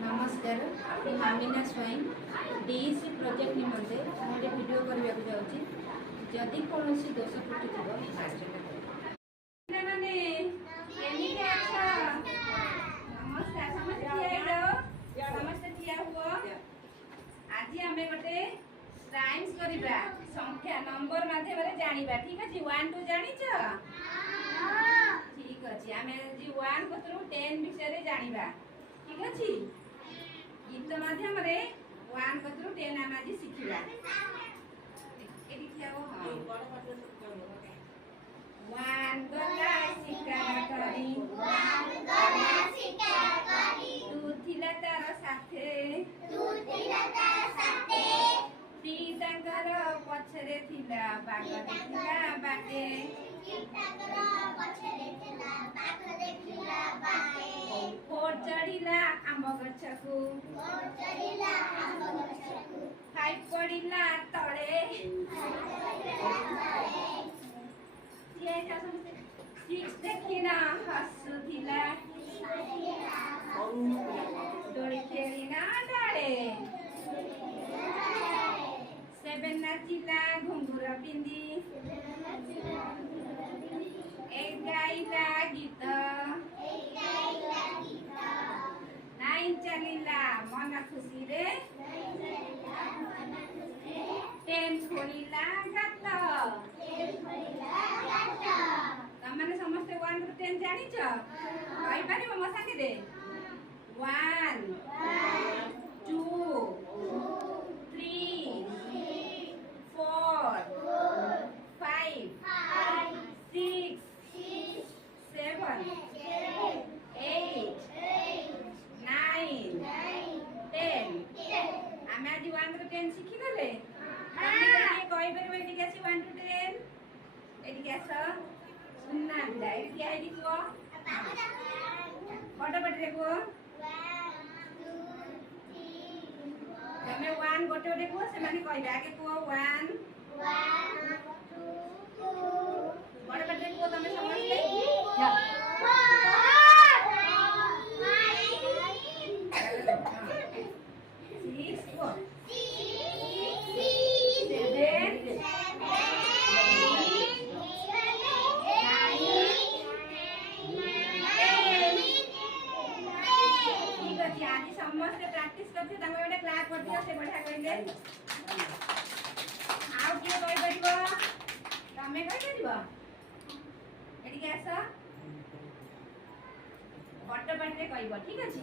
नमस्कार ମୁଁ Mamina Swain DEC project ନିମନ୍ତେ ମୁଁ ଗୋଟେ ଭିଡ଼ିଓ କରିବାକୁ ଯାଉଛି। ଯଦି କୌଣସି ଦୋଷ ତ୍ରୁଟି ଥିବ ଆଶ୍ଚର୍ଯ୍ୟ ପିଲାମାନେ କେମିତି ଅଛ? ନମସ୍କାର ସମସ୍ତେ ଠିଆ ହେଇଯାଅ ସମସ୍ତେ ଠିଆ ହୁଅ। ଆଜି ଆମେ ଗୋଟେ ରାଇମ୍ସ କରିବା ସଂଖ୍ୟା ନମ୍ବର ମାଧ୍ୟମରେ ଜାଣିବା। ଠିକ ଅଛି 1 2 ଜାଣିଛ? ठीक अच्छे आम आज 1 कतरू 10 विषय जानिबा। ठीक अच्छे गीत माध्यम 1 कतरू 10 आम आज शिखिबा। वन गला शिकार करी तू थिला तार साथे पितांकर पछरे थिला बाग देखिला बाटे फोड़ चढ़िला आंब गछकू खाई पड़िला तले सिक्स देखिना हसुथिला डोरी खेलिना डाले 7 नाचिला घुंघुर पिंदी 8 गाइला गीत 9 चलिला मन खुशी रे 10 खोलिला गात। तमने समस्त 1 ରୁ 10 जानिछ कहि पारिबो म संगे दे 1 2 3 4 5 6 7 8 9 10 आमे आज 1 ରୁ 10 शिखि गले। तमे कहि परबो एठी केसी 1 टू 10 एठी केस सुन्ना बिला एठी आइडी को फटो फट देखो तमे 1 गोटे गोटे को से माने कहि आगे को 1 बड़ बड़ देखो तमे समझले या समस्त प्रैक्टिस करते तमे गोटे क्लास कर दियो से बढ़िया कहले आउ के कहि परिबो तमे कहि परिबो एठी के आस बट बट रे कहबो। ठीक अछि